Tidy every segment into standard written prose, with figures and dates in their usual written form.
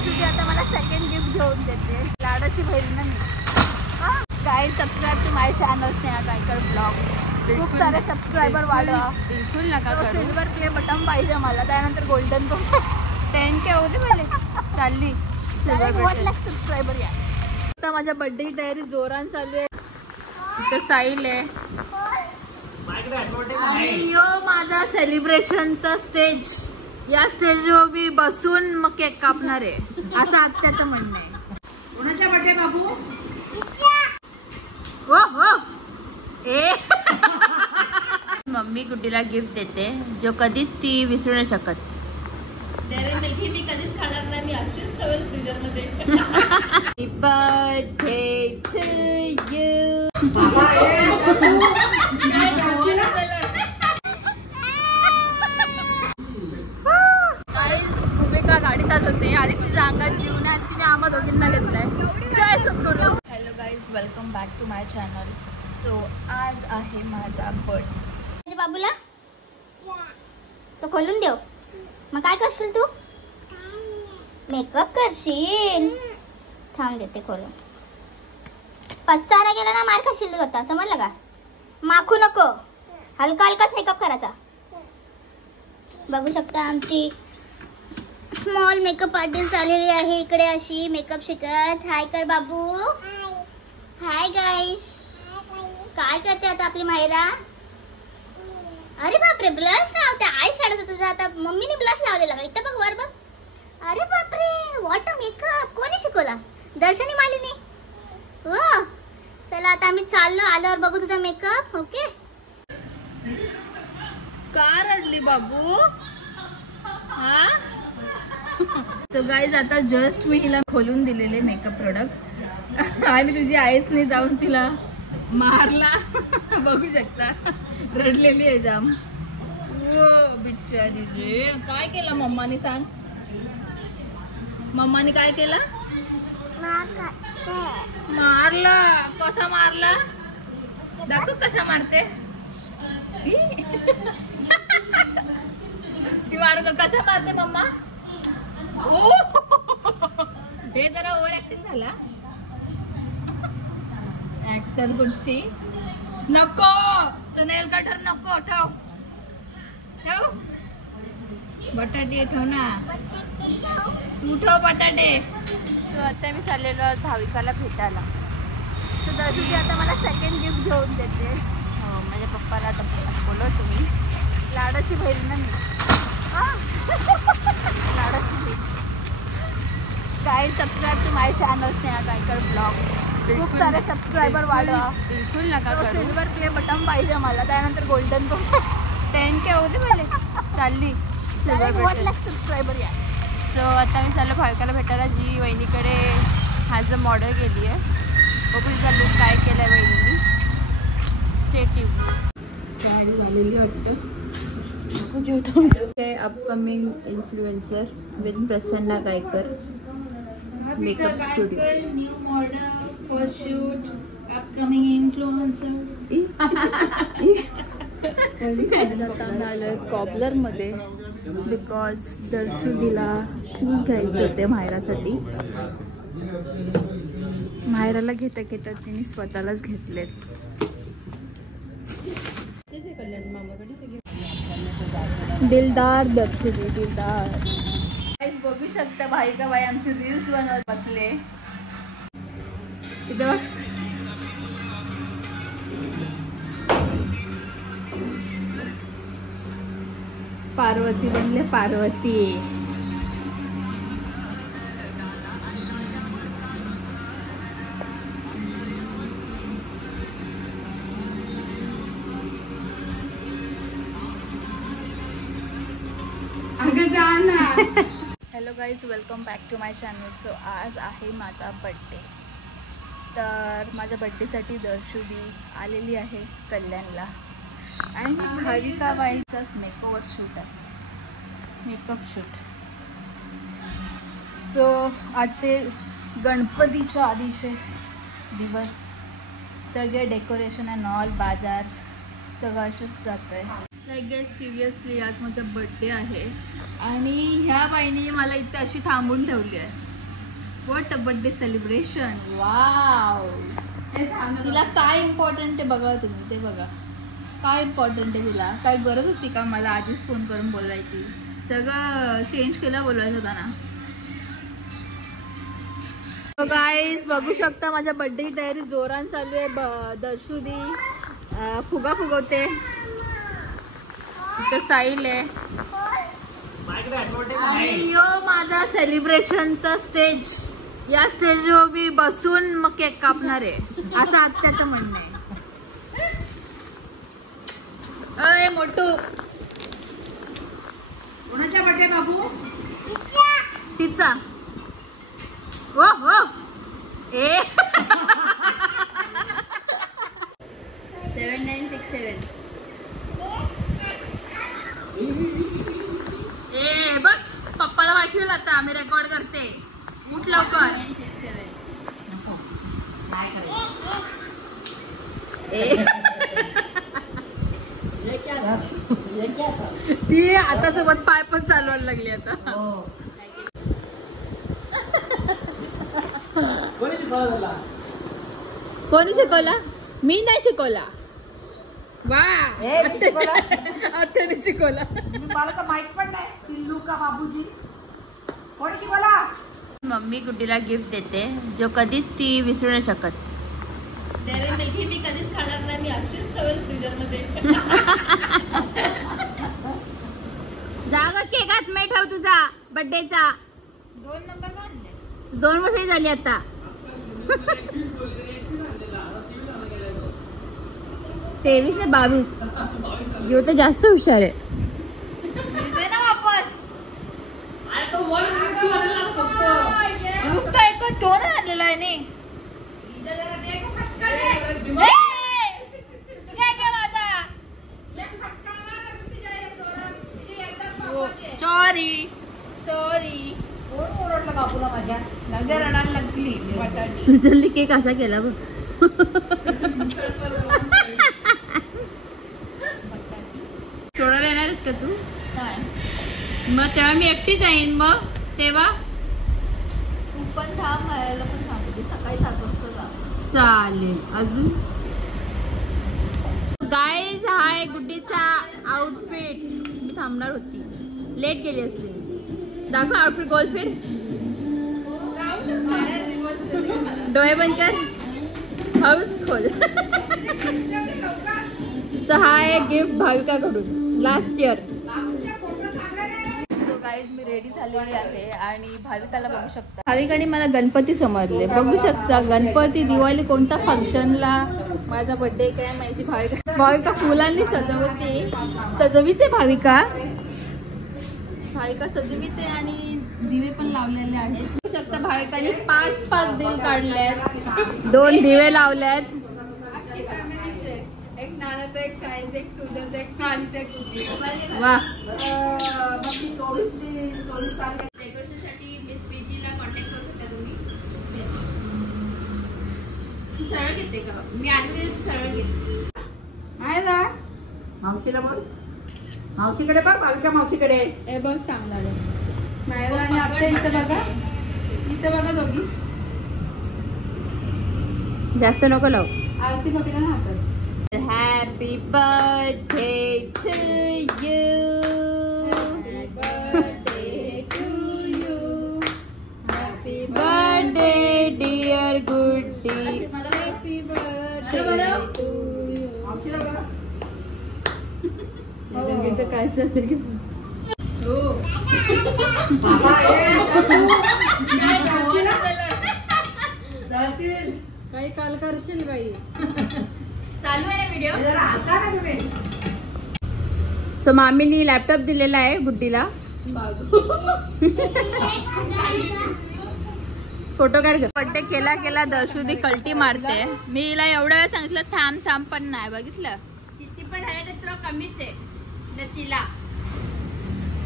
दर्शुदी आता मला second gift घेऊन देते. लाडाची बहीण ना मी. Guys subscribe to my channel Sneha Gaikar blogs. खूप सारे सबस्क्रायबर वाढवा. बिलकुल नका करू. सिल्वर प्ले बटन पाहिजे मला, त्यानंतर गोल्डन पण 10K होते पहिले. चालली 1 लाख सबस्क्रायबर या. आता माझ्या बर्थडे ची तयारी जोरान चालू आहे. इथं साहिल आहे आणि यो माझा सेलिब्रेशनचा स्टेज. या स्टेजवर मी बसून मग केक कापणार आहे असं आत्याचं म्हणणं आहे. कोणाच्या बर्थडे बाबू? हो हो ए मम्मी गुड्डीला गिफ्ट देते जो कधीच ती विसरू नाही शकत. डेअरी मिल्क मी कधीच खाणार नाही. मी अशीच ठेवेल फ्रीजर मध्ये. Happy birthday to you. Bhumika गाडी चालवते आणि तिच्या अंगात जीव नाही आणि तिने आम्हा दोघींना घेतलाय. जय सद्गुरू. Hello guys, welcome back to my channel. So आज आहे माझा बर्थडे. बाबूला तो खोलून देऊ. मग काय करशील तू? मेकअप करशील. थांब देते खोलून. पसारा गेला ना मार खाशील होता, समजलं का? माखू नको, हलका हलकाच मेकअप करायचा. बघू शकता आमची स्मॉल मेकअप आर्टिस्ट आलेली आहे इकडे अशी मेकअप शिकत. हाय कर बाबू. Hi guys. काय करते आता आपली मायरा? अरे बापरे, ब्लश लावते. आय शॅडो तुझा आता मम्मीने ब्लश लावलेला का? इथं बघ, वर बघ. अरे बापरे, व्हॉट अ मेकअप. कोणी शिकवला? दर्शनी मालिनी. हो चला आता आम्ही चाललो, आल्यावर बघू तुझा मेकअप. ओके. का रडली बाबू? हा सो गाईज आता जस्ट मी हिला खोलून दिलेले मेकअप प्रोडक्ट आणि तुझी आईसने जाऊन तिला मारला. बघू शकता रडलेली आहे जाम. ओ बिचारी रे. काय केलं मम्माने? सांग. मम्माने काय केलं? मारला. कसा मारला? दाखव कसा मारते. ती मारतो कसा मारते मम्मा? हे जरा ओव्हर ऍक्टिंग झाला. ऍक्टर कुठची? नको तो नेल कटर नको. ठेव ठेव. बटाटे ठेव ना. तू ठेव बटाटे. So, आता मी चाललेलो आहोत भाविकाला भेटायला. तर दर्शुदी आता मला सेकंड गिफ्ट घेऊन देते. हो, माझ्या पप्पाला आता बोलव तुम्ही. लाडाची बहीण ना मी. लाडाची बहीण. Guys subscribe to my channel Sneha Gaikar blogs. खूप सारे सबस्क्रायबर वाढवा. बिलकुल नका करू. सिल्वर प्ले बटन पाहिजे मला, त्यानंतर गोल्डन पण 10K होते पहिले. चालली 1 लाख सबस्क्रायबर या. सो आता मी चाललो भाविकाला भेटायला, जी वहिनीकडे ॲज अ मॉडेल गेली आहे. बघू तिचा लुक काय केला आहे वहिनीनी. स्टेटिव्ह गाडी झालेली वाटतं. हे upcoming influencer with Prasanna Gaykar makeup studio. New model first shoot upcoming influencer. आता आलोय कॉबलर मध्ये बिकॉज दर्शुदीला शूज घ्यायचे होते मायरासाठी. मायराला घेता घेता तिने स्वतःलाच घेतलेत. दिलदार दर्शुदी दिलदार. बघू शकता भाविका बाई आमची रील्स बनवत बसले. इथं पार्वती बनले. Parvati hello guys, welcome back to my channel. So आज आहे माझा बड्डे. तर माझ्या बड्डेसाठी दर्शुदी आलेली आहे कल्याणला आणि भाविका बाईचाच मेकओव्हर शूट आहे. Makeup shoot. सो आजचे गणपतीच्या आधीचे दिवस, सगळे डेकोरेशन अँड ऑल, बाजार सगळं असंच जात आहे. लाईक गेस सिरियसली आज माझा बड्डे आहे आणि ह्या बाईने मला इथे अशी थांबून ठेवली आहे. What a birthday celebration. Wow. तिला काय इम्पॉर्टंट आहे बघा तुम्ही, ते बघा काय इम्पॉर्टंट आहे तिला. काय गरज होती का मला आधीच फोन करून बोलायची. सगळं चेंज केलं बोलवायचं होता ना. गाईज बघू शकता माझ्या बर्थडे तयारी जोरान चालू आहे. दर्शुदी फुगा फुगवते. इथं साहिल आहे आणि यो माझा सेलिब्रेशनचा स्टेज. या स्टेजवर मी बसून मग केक कापणार आहे असं आत्याचं म्हणणं आहे. अय मोठू कोणाचा बर्थडे बाबू? तिचा. ओ हो ए 7967. ए बघ पप्पाला पाठवेल आता मी रेकॉर्ड करते. उठ लवकर. ती आता सोबत पाय पण चालवायला लागली आता. कोणी शिकवला? मी नाही शिकवला. वा आत्याने शिकवला. मला तर माहित पण नाही. पिल्लू का बाबूजी कोणी शिकवला? मम्मी गुड्डीला गिफ्ट देते जो कधीच ती विसरू नाही शकत. मिल्की मी कधीच खाणार नाही. मी अशीच ठेवेल फ्रीजर मध्ये. जागा केक हात में ठेव तुझा बर्थडेचा. 2 नंबर का आणले? 2 वर्ष झाली आता. 23 ने 22. यो तर जास्त हुशार आहे. दे ना वापस. नुसतं एक 2 आणलेला आहे नी. Sorry sorry. कोण ओरडलं बाबूला माझ्या? नगर रडायला लागली बटाटी. सुजलनी केक असा केला बघ. सोडायला येणारच का तू? नाही मग तेव्हा मी एकटीच येईन. मग तेव्हा तू पण थांब. मारायला पण थांबते. सकाळी 7 वाजता जा. चालेल. अजून गाईज हा आहे गुड्डीचा आउटफिट. मी थांबणार होती, लेट गेली असते. दाखव आउटफिट. गोल फिर. डोळे बंद कर. हाऊस खोल. तर हा आहे गिफ्ट भाविकाकडून लास्ट इयर. सो गाईज मी रेडी झालेली आहे आणि भाविकाला बघू शकता. भाविकाने मला गणपती समजले. बघू शकता गणपती दिवाळी कोणता फंक्शनला माझा बर्थडे काय माहिती. भाविका फुलांनी सजविते. भाविका सजविते आणि दिवे पण लावलेले आहेत. बघू शकता भाविकाने 5 दिवे काढलेत. 2 दिवे लावलेत. एक नानाचं, एक सायन्स, एक सुजनचं, एक खानचं, एक कुठे. वा. डेकोरेशनसाठी मिस पीजीला कॉन्टॅक्ट करू शकता तुम्ही. तू सरळ घेते का? मी आठवते तू सरळ घेते. आहे ना मावशीला बोल. मावशीकडे बघ. भाविका मावशीकडे. हे बघ चांगला मायला आणि आता इथं बघा. इथं बघा दोघी. जास्त नको लाव. आरती बघा ना हातात. Happy birthday to you. Happy birthday to you. Happy birthday dear Guddi. Happy birthday to you. मावशीला बघ. दोघींचं काय चाललंय? हो. जळतील. काही काल करशील बाई. चालू आहे व्हिडिओ. जरा आता ना तुम्ही. सो मामीनी लॅपटॉप दिलेला आहे गुड्डीला. फोटो काढ. बर्थडे केला दर्शुदी कल्टी मारते. मी हिला एवढा वेळ सांगितलं थांब पण नाही. बघितलं किती पण झाले तर तुला कमीच आहे. तिला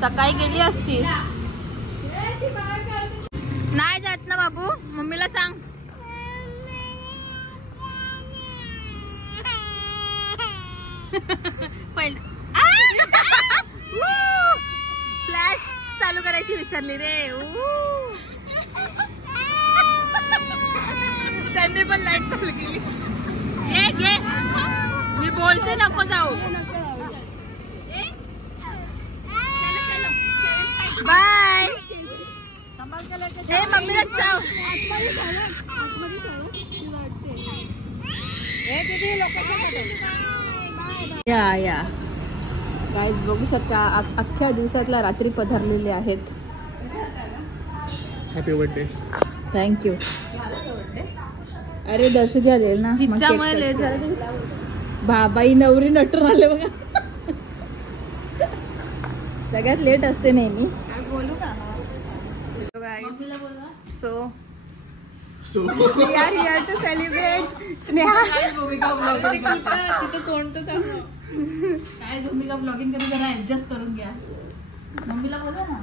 सकाळी गेली असतीस. नाही जात ना बाबू. मम्मीला सांग. फ्लॅश चालू करायची विसरली रे. यांनी पण लाईट चालू केली. ये घे, मी बोलते नको जाऊ. बाय. हे मम्मीला जाऊ. या गाईज बघू शकता अख्ख्या दिवसातला रात्री पधारलेले आहेत. Happy birthday. थँक्यू. अरे दर्शक आले ना, पिझ्झामुळे लेट झालं. बाबाई नवरी नटून आले बघा. सगळ्यात लेट असते नेहमी. बोलू का? So so we are here to celebrate Sneha. तिथं तोंड तर काय भूमिका ब्लॉगिंग करून जरा ऍडजस्ट करून घ्या. मम्मीला बोला ना.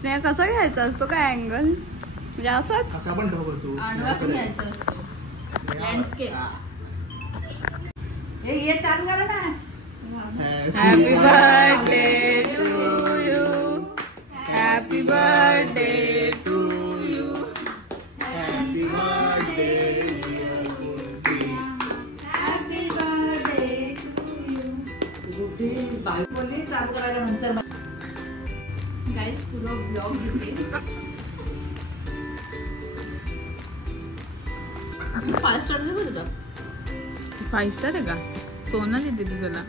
स्नेहा कसा घ्यायचा असतो काय अँगल म्हणजे असंच असा पण ठेवतो. आडवा घ्यायचा असतो. लँडस्केप. हे चालू करा ना. Happy birthday to you. Happy birthday to you. Happy birthday. Happy birthday to you. Guddi बाई बोलली चालू करायला नंतर. गाईज पूर्ण ब्लॉग फास्ट चालू दे तुला. 5 स्टार आहे का? सोनं देते ती तुला.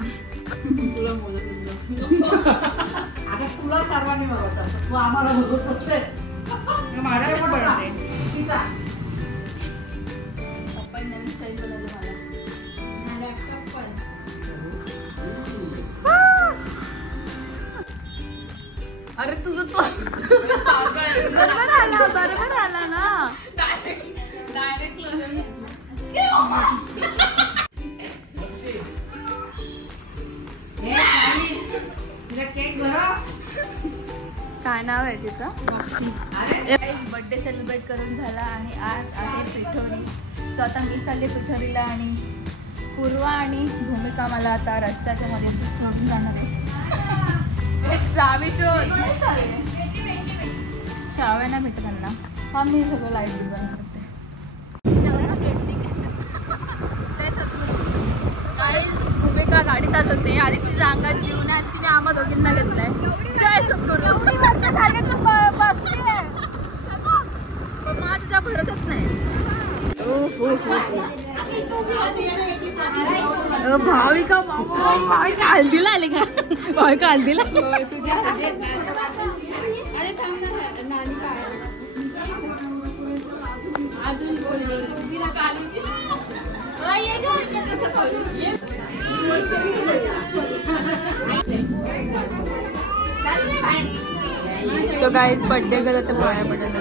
आता तुला सर्वांनी बघतात तू आम्हाला बघत होते. माझ्या पप्पांनी नवीन स्टाईल बनवली मला लॅपटॉप पण. अरे तुझं तो बरोबर आला ना. केक बरं. काय नाव आहे तिचं? बर्थडे सेलिब्रेट करून झाला आणि आज आहे पिठोरी. सो आता मी चालले पिठोरीला आणि पूर्वा आणि भूमिका मला आता रस्त्याच्या मध्ये सोडून जाणार आहे. चावी शोध. शाव्या नाही भेटत त्यांना. हा मी सगळं लाईट बंद करते. जय सद्गुरू. गाईज भूमिका गाडी चालवते. आधी तिच्या अंगात जीव नाही आणि तिने आम्हा दोघींना घेतलाय. जय सद्गुरू. पण मला तुझ्या भरतच नाही. भाविका भाविका हल्दीला आले का? भाविका हल्दीला. तुझ्या अरे थांब ना नानी काय अजून तो गाईज बर्थडे का जाते पाया पडत.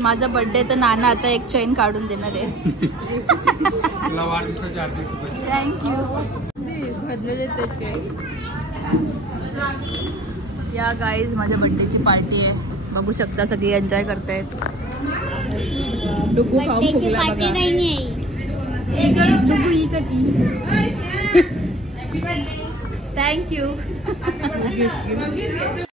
माझा बर्थडे तर नाना आता एक चेन काढून देणार आहे. थँक्यू. भरलेले त्याचे. या गाईज माझ्या बर्थडेची पार्टी आहे. बघू शकता सगळी एन्जॉय करतायत. डुगू खाऊन फुगला बघा. थँक्यू.